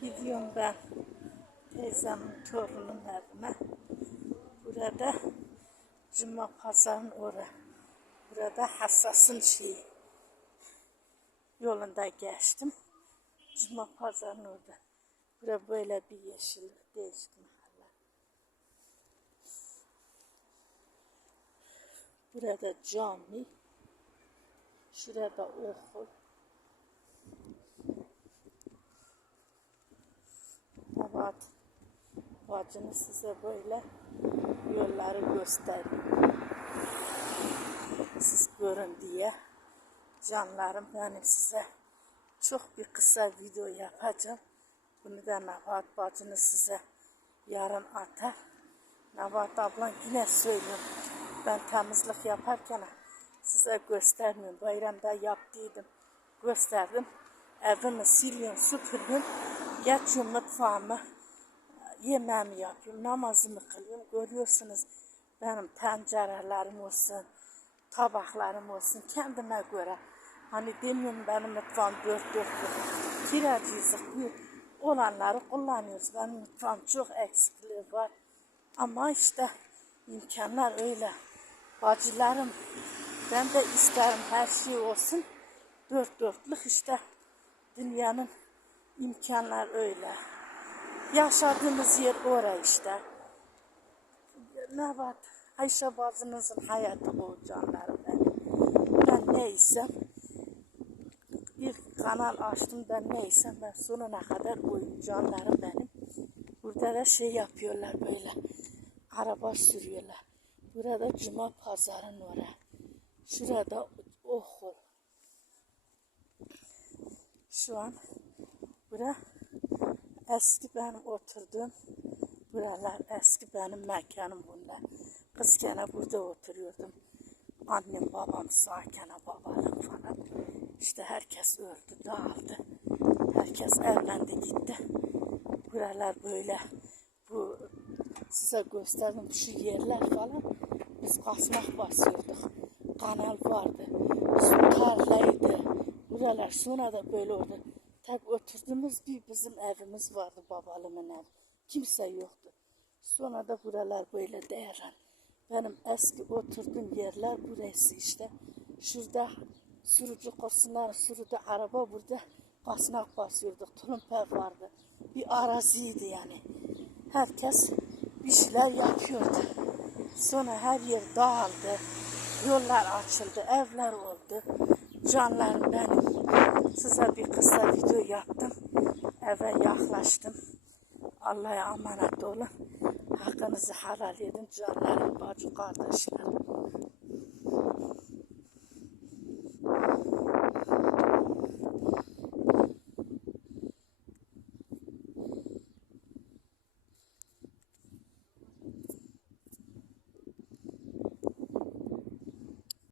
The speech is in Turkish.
Gidiyorum ben teyzemin torunun evine. Burada Cuma pazarın ora. Burada hassasın şeyi. Yolunda geçtim. Cuma pazarın orada. Burada böyle bir yeşillik değişik mahalle. Burada cami. Şurada okul. Bacını size böyle yolları göstereyim. Siz görün diye. Canlarım benim size çok bir kısa video yapacağım. Bunu da Nabat bacını size yarın atar. Nabat ablan yine söylüyorum. Ben temizlik yaparken size göstermiyorum. Bayramda yaptıydım. Gösterdim. Evimi siliyorum, süpürüyorum. Geçiyorum mutfağıma. Yemeğimi yapıyorum, namazımı kılıyorum. Görüyorsunuz benim tencerelerim olsun, tabaklarım olsun kendime göre. Hani demiyorum benim mutfağım dört dörtlük. Kiracıyızlık bir olanları kullanıyoruz. Benim mutfağım çok eksikliği var. Ama işte imkanlar öyle. Bacılarım ben de isterim her şey olsun. Dört dörtlük işte dünyanın imkanlar öyle. Yaşadığımız yer orası işte. Ne var? Ayşe bacınızın hayatı bu canlarım benim. Ben neysem bir kanal açtım ben neysem ben sonuna kadar oyun canlarım benim. Burada da şey yapıyorlar böyle. Araba sürüyorlar. Burada cuma pazarın orası. Şurada okul. Şu an bura eski benim oturduğum buralar eski benim mekanım bunlar. Kızken burada oturuyordum. Annem babam sağken babalarım falan. İşte herkes öldü dağıldı. Herkes evlendi gitti. Buralar böyle bu size gösterdim şu yerler falan biz kasmak basıyorduk. Kanal vardı. Su tarlaydı. Buralar sonra da böyle oldu. Tek oturduğumuz bir bizim evimiz vardı babalımın evi. Kimse yoktu. Sonra da buralar böyle değerlen. Benim eski oturduğum yerler burası işte. Şurada sürücü kursunlar, sürücü araba burada kasnak basıyorduk. Tulumper vardı. Bir araziydi yani. Herkes bir şeyler yapıyordu. Sonra her yer dağıldı. Yollar açıldı, evler oldu. Canlarım benim. Size bir kısa video yaptım. Eve yaklaştım. Allah'a emanet olun. Hakkınızı helal edin canlarım, bacı kardeşler.